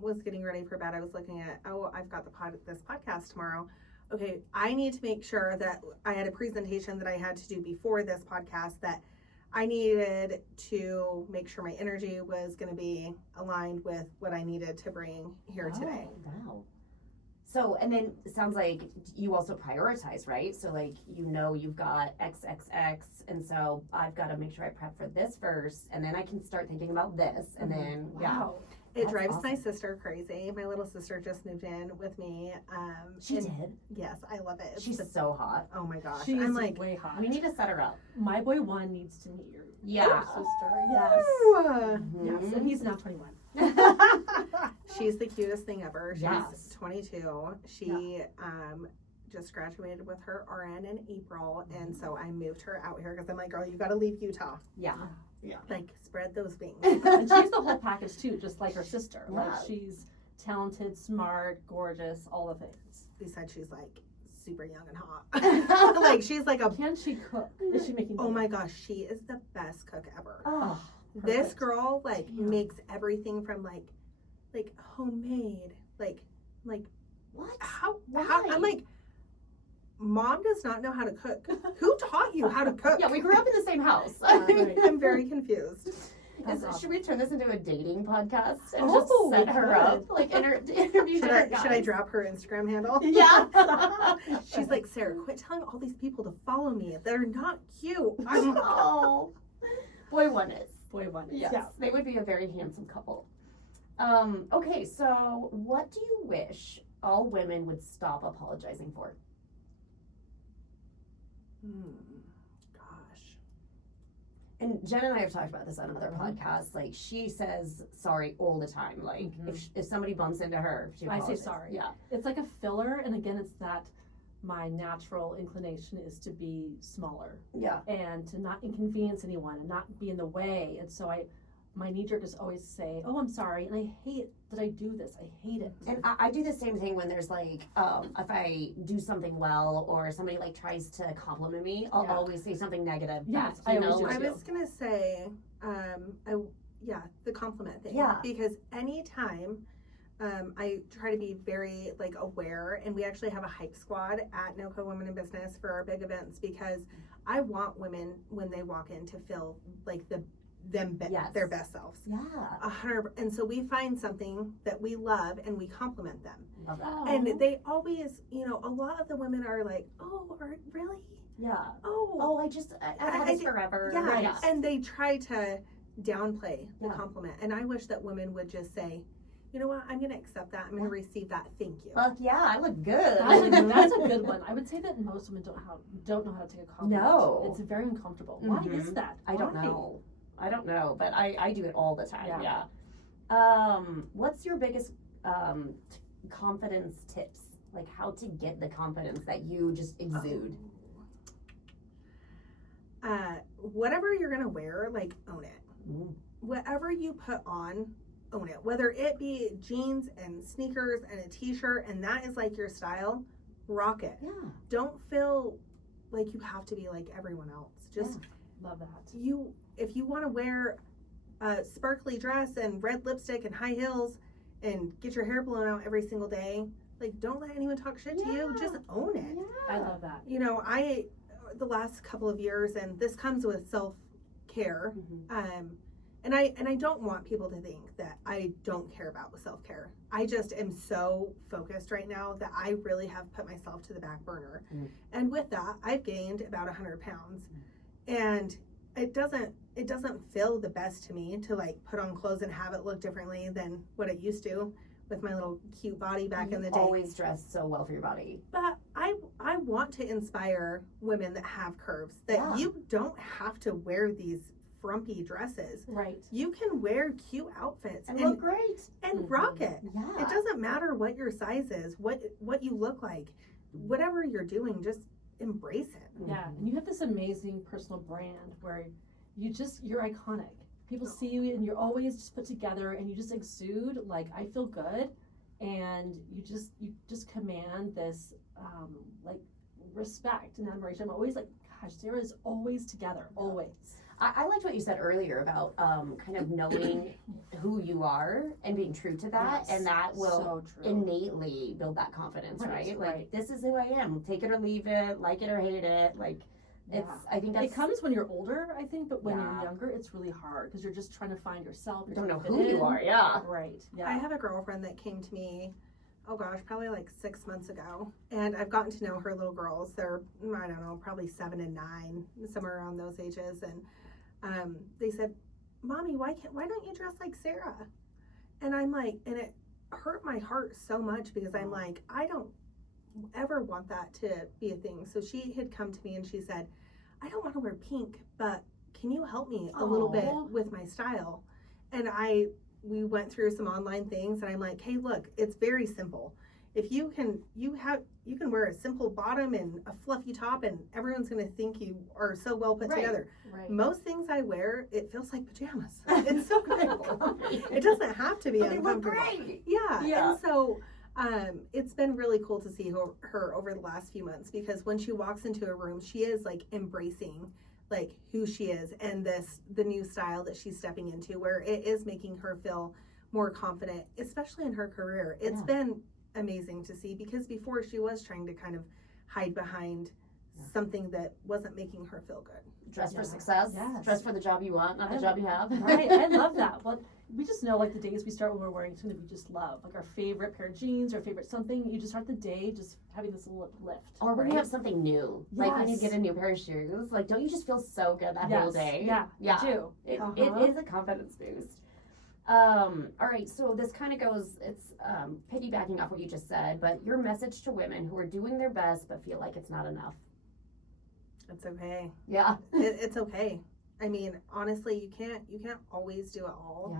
was getting ready for bed, I was looking at, oh, I've got this podcast tomorrow. Okay, I need to make sure that I had a presentation that I had to do before this podcast that I needed to make sure my energy was going to be aligned with what I needed to bring here today. Oh, wow. So, and then it sounds like you also prioritize, right? So, like, you know, you've got XXX, and so I've got to make sure I prep for this first, and then I can start thinking about this, and then, yeah. Wow. It That's drives my awesome. sister crazy. My little sister just moved in with me. She and did. Yes, I love it. It's She's the- so hot. oh my gosh. She's I'm like, way hot. We need to set her up. My boy one needs to meet your Yeah. sister. Yes. Yes. And he's now 21. She's the cutest thing ever. She's Yes. 22. She just graduated with her RN in April, and so I moved her out here because I'm like, girl, you got to leave Utah. Yeah. Like, spread those wings. And she's the whole package too, just like her sister. Yeah. Like she's talented, smart, gorgeous, all the things. Besides, she's like super young and hot. Like, she's like a, Can she cook? Is she making? oh dinner? my gosh, she is the best cook ever. Oh, This perfect. girl like Damn. makes everything from like homemade, like what? how Why? I'm like, mom does not know how to cook. Who taught you how to cook? Yeah, we grew up in the same house. Right. I'm very confused. That's awesome. Should we turn this into a dating podcast and Oh, just set we her could. up? Like, interview Should different I guys? drop her Instagram handle? Yeah. She's like, Sarah, quit telling all these people to follow me. They're not cute. Oh. Boy one is. Boy one. Yes. Yeah. They would be a very handsome couple. Okay, so what do you wish all women would stop apologizing for? Gosh. And Jen and I have talked about this on other podcasts. Like, she says sorry all the time. Like, if somebody bumps into her, she I say apologizes. sorry. Yeah. It's like a filler, and again, it's that my natural inclination is to be smaller Yeah. and to not inconvenience anyone and not be in the way. And so my knee jerk is always say, "Oh, I'm sorry," and I hate that I do this. I hate it. And I do the same thing when there's like, if I do something well or somebody like tries to compliment me, I'll always say something negative. Yes, back, I always do I too. was gonna say, the compliment thing. Yeah. Because anytime I try to be very like aware, and we actually have a hype squad at NoCo Women in Business for our big events, because I want women when they walk in to feel like their best selves. Yeah. 100%. And so we find something that we love and we compliment them. Love that. Aw. And they always, a lot of the women are like, "Oh, really? Yeah. Oh, Oh, I've had this forever. yeah." Right. And they try to downplay the Yeah. compliment. And I wish that women would just say, "You know what? I'm going to accept that. I'm going to receive that. Thank you." Fuck yeah, I look good. That's a good one. I would say that most women don't know how to take a compliment. No. It's very uncomfortable. Why is that? I don't Why? know. I don't know, but I do it all the time. Yeah. Yeah. What's your biggest confidence tips? Like how to get the confidence that you just exude? Whatever you're going to wear, like, own it. Mm. Whatever you put on, own it. Whether it be jeans and sneakers and a t-shirt, and that is like your style, rock it. Yeah. Don't feel like you have to be like everyone else. Just Love that. if you want to wear a sparkly dress and red lipstick and high heels and get your hair blown out every single day, like, don't let anyone talk shit to you. Just own it. I love that. The last couple of years, and this comes with self-care, Mm-hmm. and I don't want people to think that I don't care about self-care. I just am so focused right now that I really have put myself to the back burner. Mm. And with that, I've gained about 100 pounds. And it doesn't feel the best to me to like put on clothes and have it look differently than what it used to with my little cute body back in the day. Always dressed so well for your body. But I want to inspire women that have curves, that you don't have to wear these frumpy dresses. Right. You can wear cute outfits And look great. and rock it. Yeah. It doesn't matter what your size is, what you look like. Whatever you're doing, just embrace it. Yeah, and you have this amazing personal brand where you're iconic. People see you and you're always just put together and you just exude like, I feel good, and you just command this like respect and admiration. I'm always like, gosh, Sarah's always together, always. I liked what you said earlier about kind of knowing who you are and being true to that, Yes, and that will so true. innately build that confidence, right? Like, this is who I am. Take it or leave it, like it or hate it. Like, I think that's... It comes when you're older, I think, but when Yeah. you're younger, it's really hard because you're just trying to find yourself. You You're don't know trying to who fit you in. are, yeah. Right, yeah. I have a girlfriend that came to me, oh gosh, probably like 6 months ago. And I've gotten to know her little girls. They're, I don't know, probably 7 and 9, somewhere around those ages. And they said, "Mommy, why don't you dress like Sarah?" And I'm like, and it hurt my heart so much because I'm like, I don't ever want that to be a thing. So she had come to me and she said, "I don't want to wear pink, but can you help me a little bit Aw. with my style?" And we went through some online things, and I'm like, "Hey, look, it's very simple. If you can wear a simple bottom and a fluffy top, and everyone's going to think you are so well put Right. together." Right. Most things I wear, it feels like pajamas. It's so comfortable. It doesn't have to be But they look uncomfortable. great. Yeah. Yeah. And so it's been really cool to see her over the last few months, because when she walks into a room, she is like embracing like who she is and the new style that she's stepping into, where it is making her feel more confident, especially in her career. It's been amazing to see, because before she was trying to kind of hide behind something that wasn't making her feel good. Dress for success. Yes. Dress for the job you want, not the job you have. Right, I love that. Well, we just know like the days we start when we're wearing something we just love, like our favorite pair of jeans, our favorite something. You just start the day just having this little lift. Or when you right? have something new, like when you Yes. get a new pair of shoes, like, don't you just feel so good that whole day? Yeah, Yeah. you do. It is a confidence boost. All right, so this kind of goes, it's piggybacking off what you just said, but your message to women who are doing their best but feel like it's not enough. It's okay. Yeah. It's okay. I mean, honestly, you can't always do it all.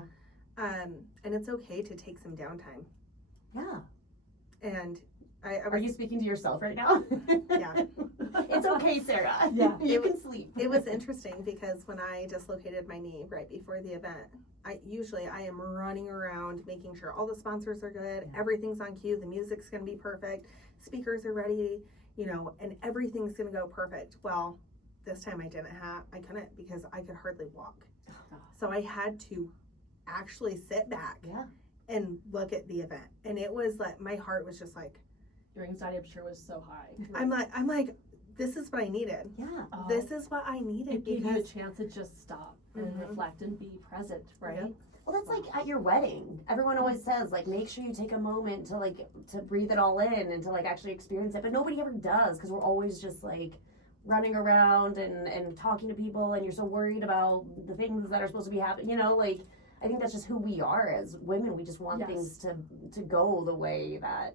Yeah. And it's okay to take some downtime. Yeah. And Are you speaking to yourself right now? Yeah. It's okay, Sarah. Yeah. You can sleep. It was interesting because when I dislocated my knee right before the event, I am running around making sure all the sponsors are good, Yeah. everything's on cue, the music's gonna be perfect, speakers are ready, and everything's gonna go perfect. Well, this time I couldn't because I could hardly walk. So I had to actually sit back Yeah. and look at the event. And it was like, my heart was just like, Your anxiety, I'm sure, was so high. I'm like, this is what I needed. Yeah. Oh, This is what I needed it gave you a because chance to just stop and Mhm. reflect and be present, right? Yep. Well, that's like at your wedding. Everyone always says, like, make sure you take a moment to breathe it all in and to, like, actually experience it. But nobody ever does because we're always just, like, running around and talking to people, and you're so worried about the things that are supposed to be happening. Like, I think that's just who we are as women. We just want Yes. things to go the way that,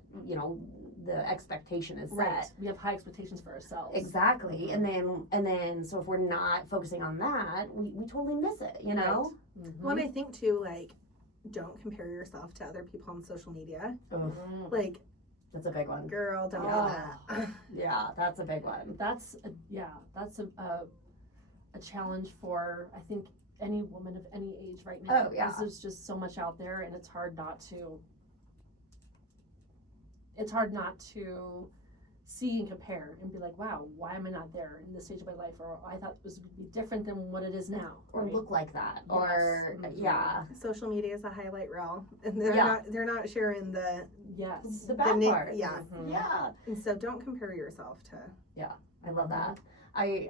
the expectation is set. Right. We have high expectations for ourselves. Exactly. And then so if we're not focusing on that, we totally miss it, Right. Mhm. Well, and I think too, like, don't compare yourself to other people on social media. Ugh, Mhm. Like, that's a big one. girl, don't do Oh. that. Yeah, that's a big one. That's a challenge for, I think, any woman of any age right now. Oh, yeah. Because there's just so much out there, and it's hard not to see and compare and be like, wow, why am I not there in this stage of my life? Or I thought this would be different than what it is now. Or right? look like that. Yes. Or Mhm. yeah. Social media is a highlight reel, and they're Yeah. not sharing the Yes. The bad na- part. yeah. Mhm. Yeah. And so don't compare yourself to. I love that. I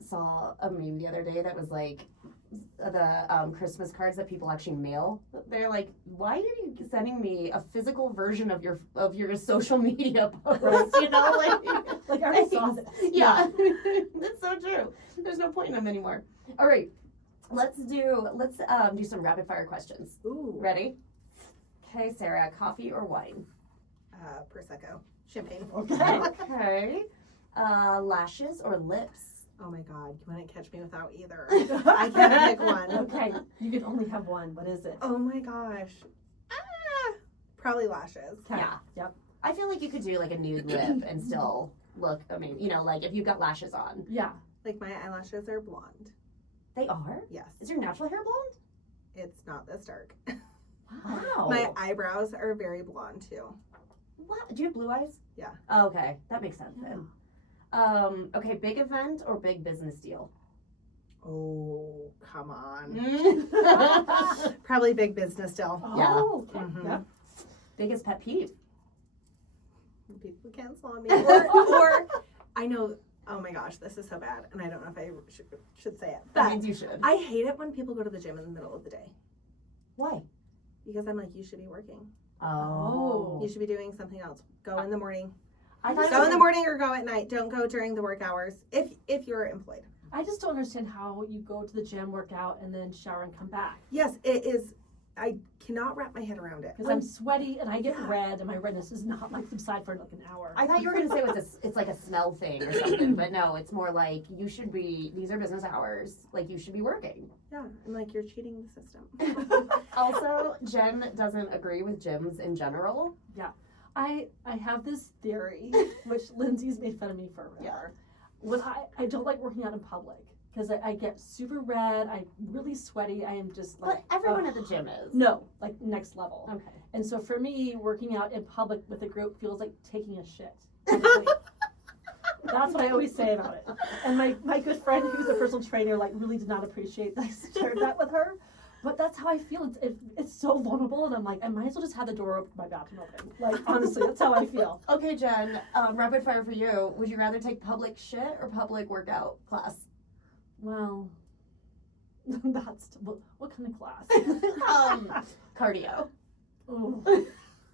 saw a meme the other day that was like the Christmas cards that people actually mail. They're like, why are you sending me a physical version of your social media post? Like, Like, I already saw this. yeah. That's so true. There's no point in them anymore. All right. Let's do some rapid fire questions. Ooh. Ready? Okay, Sarah, coffee or wine? Prosecco, champagne. Okay. Okay. Lashes or lips? Oh my God, you wouldn't catch me without either. I can't pick one. Okay. You can only have one. What is it? Oh my gosh. Probably lashes. Okay. Yeah. Yep. I feel like you could do like a nude lip and still look amazing. Like if you've got lashes on. Yeah. Like my eyelashes are blonde. They are? Yes. Is your natural hair blonde? It's not this dark. Wow. My eyebrows are very blonde too. What? Do you have blue eyes? Yeah. Oh, okay. That makes sense then. Okay, big event or big business deal? Oh, come on. Mm. Probably big business still. Yeah. Oh, okay. Mhm. Yep. Biggest pet peeve? People cancel on me. Or I know, oh my gosh, this is so bad. And I don't know if I should say it. That But means you should. I hate it when people go to the gym in the middle of the day. Why? Because I'm like, you should be working. Oh. You should be doing something else. Go in the morning. I thought Go in the morning or go at night. Don't go during the work hours if you're employed. I just don't understand how you go to the gym, work out, and then shower and come back. Yes, it is. I cannot wrap my head around it. Because I'm sweaty and I get Yeah. red, and my redness is not like subside for like an hour. I thought you were going to say it's like a smell thing or something, but no, it's more like these are business hours. Like you should be working. Yeah, I'm like, you're cheating the system. Also, Jen doesn't agree with gyms in general. I have this theory, which Lindsay's made fun of me for forever. When I don't like working out in public because I get super red, I'm really sweaty, I am just like. But everyone ugh. at the gym is. No, like next level. Okay. And so for me, working out in public with a group feels like taking a shit. Honestly. That's what I always say about it. And my good friend who's a personal trainer like really did not appreciate that I shared that with her. But that's how I feel. It's so vulnerable, and I'm like, I might as well just have the door open, my bathroom open. Like, honestly, that's how I feel. Okay, Jen, rapid fire for you. Would you rather take public shit or public workout class? Well, what kind of class? Cardio. Ooh.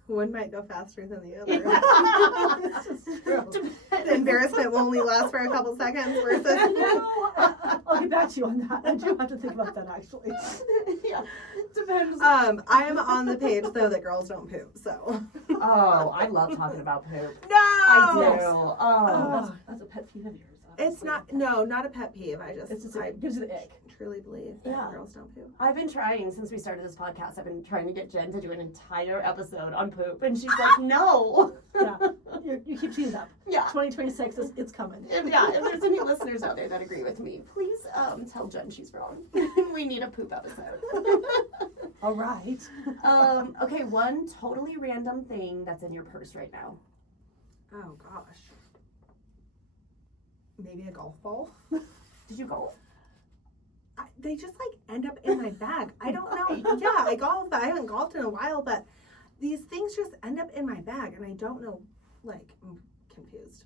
One might go faster than the other. This is true. The embarrassment will only last for a couple seconds versus. No, I'll get back to you on that. I do have to think about that actually. Yeah, depends. I am on the page though that girls don't poop. So. Oh, I love talking about poop. No. I do. Yes. Oh. That's a pet peeve of yours. It's not a pet peeve. It gives you the ick. Truly believe that girls don't poop. I've been trying since we started this podcast. I've been trying to get Jen to do an entire episode on poop, and she's like, "No." Yeah, you keep teasing up. Yeah. 2026 it's coming. If there's any listeners out there that agree with me, please tell Jen she's wrong. We need a poop episode. All right. Okay, one totally random thing that's in your purse right now. Oh gosh. Maybe a golf ball. Did you golf? They just end up in my bag. I don't know. Yeah, I golf, but I haven't golfed in a while. But these things just end up in my bag, and I don't know. I'm confused.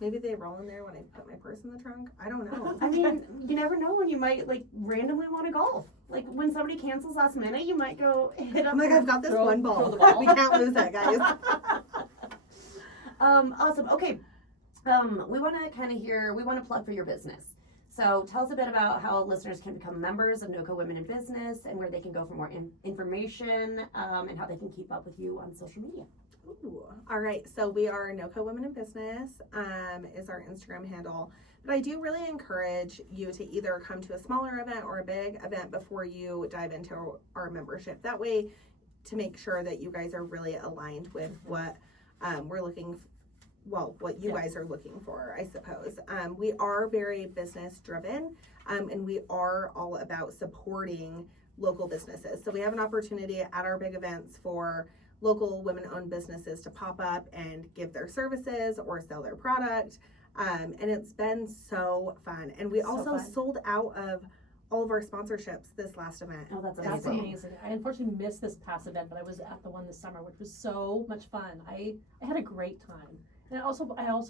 Maybe they roll in there when I put my purse in the trunk. I don't know. I mean, you never know when you might randomly want to golf. When somebody cancels last minute, you might go hit up. I'm I've got this one ball. Throw the ball. We can't lose that, guys. Awesome. Okay. We want to plug for your business. So tell us a bit about how listeners can become members of NoCo Women in Business and where they can go for more information and how they can keep up with you on social media. Ooh. All right. So we are NoCo Women in Business is our Instagram handle. But I do really encourage you to either come to a smaller event or a big event before you dive into our membership. That way, to make sure that you guys are really aligned with what we're looking what you guys are looking for, I suppose. We are very business driven, and we are all about supporting local businesses. So we have an opportunity at our big events for local women-owned businesses to pop up and give their services or sell their product. And it's been so fun. And we also sold out of all of our sponsorships this last event. Oh, that's That's amazing. amazing. I unfortunately missed this past event, but I was at the one this summer, which was so much fun. I had a great time. And I also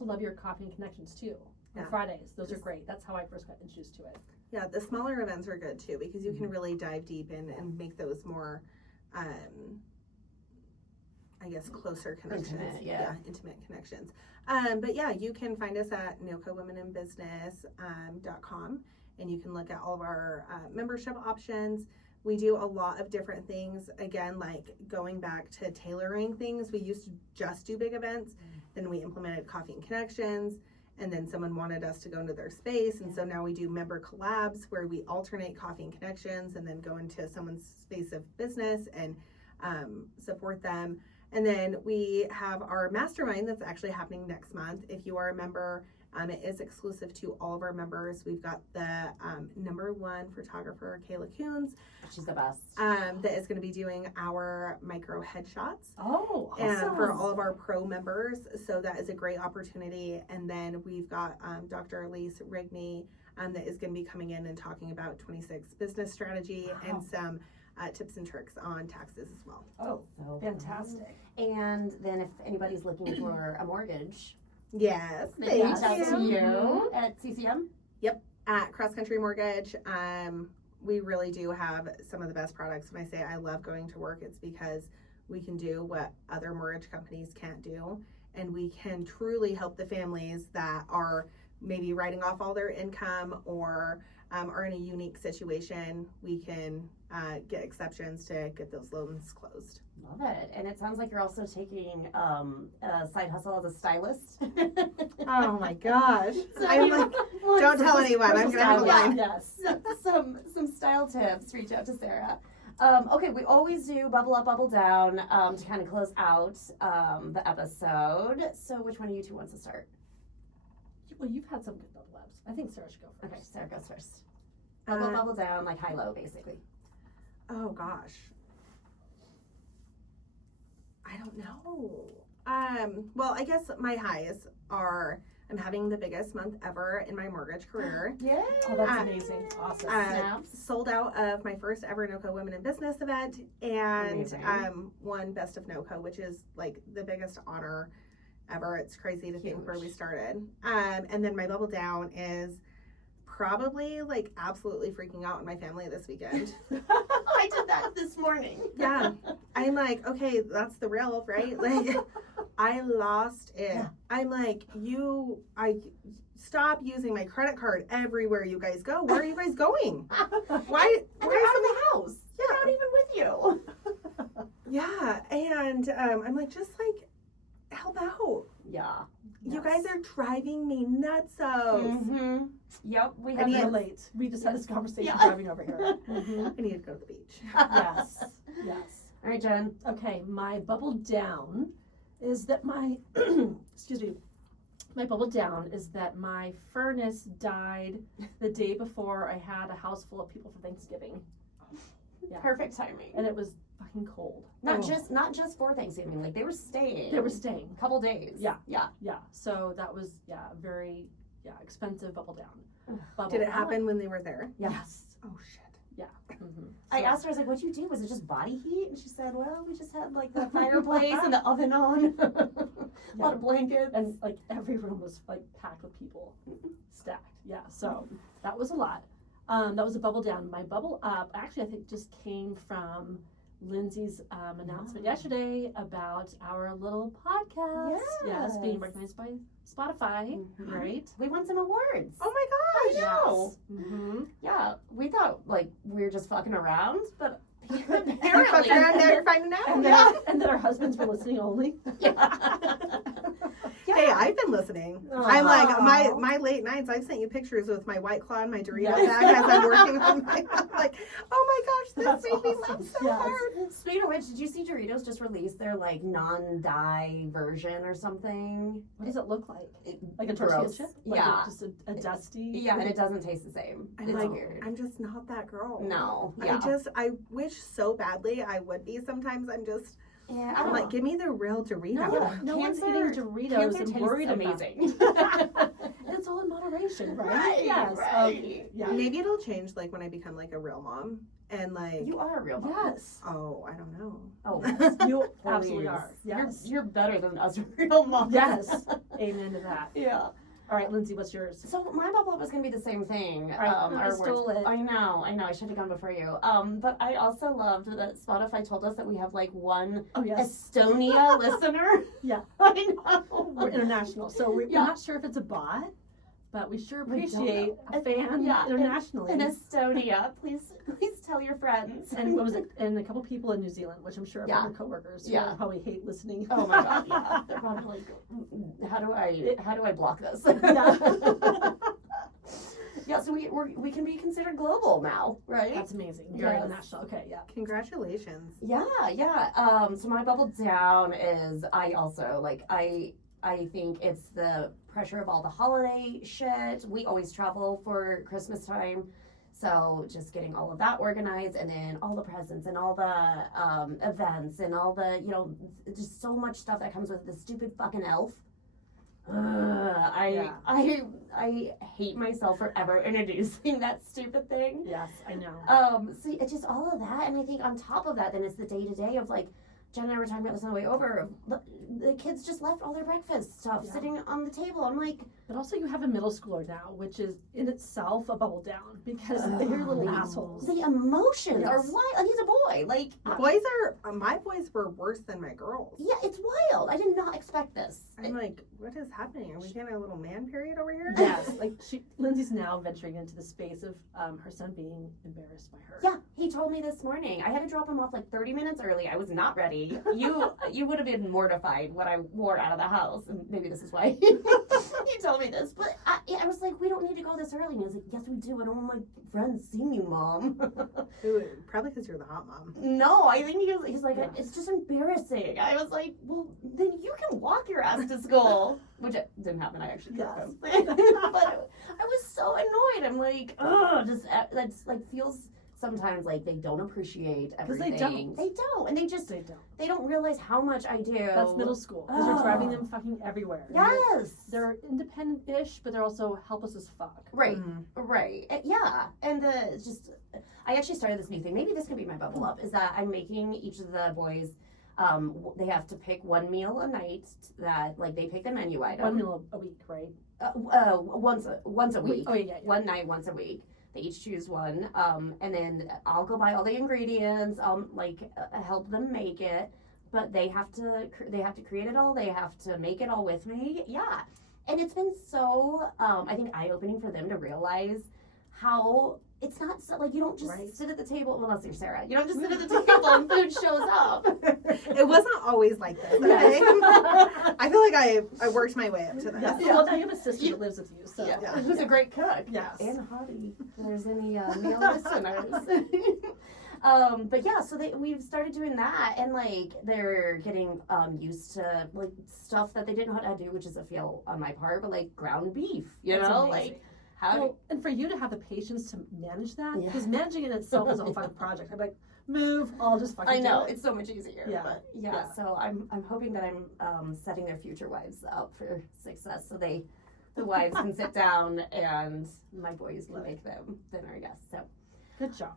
love your coffee and connections too. On Fridays. Those are great. That's how I first got introduced to it. Yeah, the smaller events are good too because you can really dive deep in and make those more closer connections. Intimate connections. But yeah, you can find us at nocowomeninbusiness.com and you can look at all of our membership options. We do a lot of different things. Again, going back to tailoring things. We used to just do big events. Then we implemented coffee and connections. And then someone wanted us to go into their space. And so now we do member collabs where we alternate coffee and connections and then go into someone's space of business and support them. And then we have our mastermind that's actually happening next month. If you are a member, it is exclusive to all of our members. We've got the #1 photographer, Kayla Coons. She's the best. That is going to be doing our micro headshots. Oh, awesome. And for all of our pro members. So that is a great opportunity. And then we've got Dr. Elise Rigney that is going to be coming in and talking about 26 business strategy and some tips and tricks on taxes as well. Oh, So fantastic. And then if anybody's looking for a mortgage, Yes, they reach thank out to you. you at CCM. At Cross Country Mortgage, we really do have some of the best products. When I say I love going to work, it's because we can do what other mortgage companies can't do, and we can truly help the families that are maybe writing off all their income or are in a unique situation. We can get exceptions to get those loans closed. Love it. And it sounds like you're also taking a side hustle as a stylist. Oh my gosh. So I'm you like, want don't tell some anyone. I'm going to have a style- line. Yes. some style tips. Reach out to Sarah. Okay, we always do bubble up, bubble down to kind of close out the episode. So which one of you two wants to start? Well, you've had some good bubble ups. I think Sarah should go first. Okay, Sarah goes first. Bubble, bubble down, like high-low, basically. Oh gosh. I don't know. Well, I guess my highs are I'm having the biggest month ever in my mortgage career. Yeah. Oh, that's amazing. Awesome. Snaps. Sold out of my first ever NoCo Women in Business event and Amazing. won Best of NoCo, which is the biggest honor ever. It's crazy to think where we started. And then my bubble down is probably absolutely freaking out in my family this weekend. I did that this morning. Yeah. I'm okay, that's the real, right? I lost it. Yeah. I'm I stop using my credit card everywhere you guys go. Where are you guys going? Why? And they're out of the house. Yeah. They're not even with you. Yeah. And I'm just help out. Yeah. You guys are driving me nutsos. Mm-hmm. Yep, we I have can this. relate. We just had this conversation Yeah. driving over here. Mhm. I need to go to the beach. Yes, yes. All right, Jen. Okay, my bubble down is that my, excuse me, my bubble down is that my furnace died the day before I had a house full of people for Thanksgiving. Yeah. Perfect timing. And it was fucking cold. Not just for Thanksgiving. Like they were staying. They were staying. a couple days. Yeah. Yeah. Yeah, so that was, very, expensive bubble down. Bubble Did it up. happen when they were there? Yes. Oh shit. Mhm. I So- asked her, I was like, what'd you do? Was it just body heat? And she said, well, we just had like the fireplace and the oven on. A lot of blankets. And like every room was like packed with people, stacked. Yeah, so that was a lot. That was a bubble down. My bubble up, actually, I think just came from Lindsay's announcement yesterday about our little podcast. Yes, being Yes. recognized by Spotify, Mhm. right? We won some awards. Oh my gosh. I know. Mm-hmm. Yeah, we thought like we were just fucking around, but You fucked apparently. around, now you're finding out. And Yeah. and then our husbands were listening only. Yeah. Hey, I've been listening. Aw. I'm like my late nights. I've sent you pictures with my White Claw and my Dorito Yes. bag as I'm working on my. I'm like, oh my gosh, this That's made me awesome. laugh so Yes. hard. Speaking of which, did you see Doritos just released their like non-dye version or something? What does it look like? It- Like a tortilla gross. chip? Like Yeah. Just a dusty? Yeah, and it doesn't taste the same. I'm It's like, weird. I'm just not that girl. No. Yeah. I wish so badly I would be. Sometimes I'm yeah. I I'm don't like, know. give me the real Dorito. No one's Cancer- eating Doritos Cancer and tastes worried amazing. about it. It's all in moderation, right? Right, Yes. right. Okay. Yeah. Maybe it'll change like when I become like a real mom and like. You are a real mom. Yes. Oh, I don't know. Oh, You absolutely please. are. Yes. You're better than us real moms. Yes. Amen to that. Yeah. All right, Lindsay, what's yours? So my bubble up was gonna be the same thing. All right, I our stole words. it. I know. I should have gone before you. But I also loved that Spotify told us that we have like one Oh, yes. Estonia listener. Yeah. I know. We're international. So we're Yeah. not sure if it's a bot, but we sure We don't appreciate know. a fan Yeah, internationally. In Estonia, please tell your friends. And what was it? And a couple people in New Zealand, which I'm sure are Yeah. former coworkers who Yeah. probably hate listening. Oh my god, yeah. They're probably like, how do I block this? Yeah. Yeah, so we can be considered global now, right? That's amazing. Very Yes. international. Okay, yeah. Congratulations. Yeah. So my bubble down is I also like I think it's the pressure of all the holiday shit. We always travel for Christmas time. So just getting all of that organized and then all the presents and all the events and all the, just so much stuff that comes with the stupid fucking elf. I hate myself for ever introducing that stupid thing. Yes, I know. So it's just all of that, and I think on top of that, then it's the day to day of like, Jen and I were talking about this on the way over. The kids just left all their breakfast stuff Yeah. sitting on the table. I'm like, But also you have a middle schooler now, which is in itself a bubble down because they're little assholes. the emotions are Yes. wild. And he's a boy. Like, My boys were worse than my girls. yeah, it's wild. I did not expect this. I'm like, what is happening? Are we getting a little man period over here? Yes, like Lindsay's now venturing into the space of her son being embarrassed by her. Yeah, he told me this morning. I had to drop him off like 30 minutes early. I was not ready. You would have been mortified what I wore out of the house, and maybe this is why he told me this. But I was like, we don't need to go this early. And he was like, yes, we do. I don't want my friends seeing you, Mom. Ooh, probably because you're the hot mom. No, I think he's like, Yeah. it's just embarrassing. I was like, well, then you can walk your ass to school, which didn't happen. I actually drove him. But I was so annoyed. I'm like, ugh, that's like feels sometimes like they don't appreciate 'Cause everything. they don't. They don't, and They don't. realize how much I do. That's middle school. Because you're driving them fucking everywhere. Yes. They're independent-ish, but they're also helpless as fuck. Right. Mhm. Right. Yeah. And I actually started this new thing. Maybe this can be my bubble up. Is that I'm making each of the boys. They have to pick one meal a night. That like they pick the menu item. 1 meal a week, right? Once a week. Oh yeah. One night, once a week. They each choose one. And then I'll go buy all the ingredients. I'll help them make it. But they have to create it all. They have to make it all with me. Yeah. And it's been so I think eye-opening for them to realize how it's not so, like you don't just Right. sit at the table. Well, unless you're Sarah, you don't just sit at the table and food shows up. It wasn't always like this. Okay? Yes. I feel like I worked my way up to this. Yes. Well, now you have a sister that lives with you, so. Yeah. Yeah. Who's a great cook. Yes. And hottie. If there's any male listeners. But yeah, so we've started doing that, and like they're getting used to like stuff that they didn't know how to do, which is a fail on my part, but like ground beef, you That's know, amazing. like how. Well, and for you to have the patience to manage that, Yeah. because managing it itself is a fun project. I'm like, move, I'll just fucking I know do it. it's so much easier. Yeah. But Yeah. so I'm hoping that I'm setting their future wives up for success, so the wives can sit down and my boys can make them dinner, I guess. So. Good job.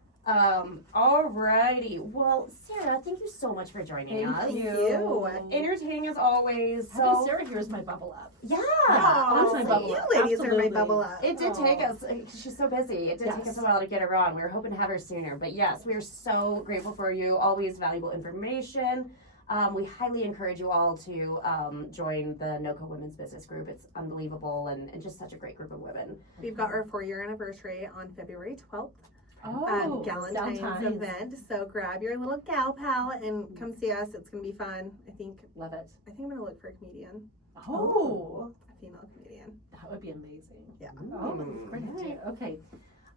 Alrighty. Well, Sarah, thank you so much for joining us. Thank you. Entertaining as always. Having So Sarah here is my bubble up. yeah. That's my Oh, bubble you up. ladies are Absolutely. my bubble up. It did take Aw. us, she's so busy, it did take Yes. us a while to get her on. We were hoping to have her sooner. But yes, we are so grateful for you. Always valuable information. We highly encourage you all to join the NOCO Women's Business Group. It's unbelievable and just such a great group of women. We've got our 4-year anniversary on February 12th. Oh, Galentine's Valentine's. event. So grab your little gal pal and come see us. It's gonna be fun. I think Love it. I'm gonna look for a comedian, Oh, a female comedian. that would be amazing. Yeah. Oh, great idea. Okay.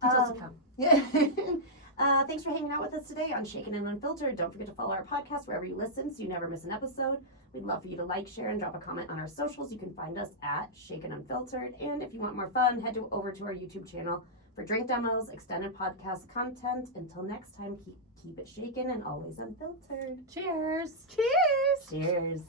Details to come. Yeah. Thanks for hanging out with us today on Shaken and Unfiltered. Don't forget to follow our podcast wherever you listen so you never miss an episode. We'd love for you to like, share, and drop a comment on our socials. You can find us at Shaken Unfiltered. And if you want more fun, head over to our YouTube channel for drink demos, extended podcast content. Until next time, keep it shaken and always unfiltered. Cheers. Cheers! Cheers.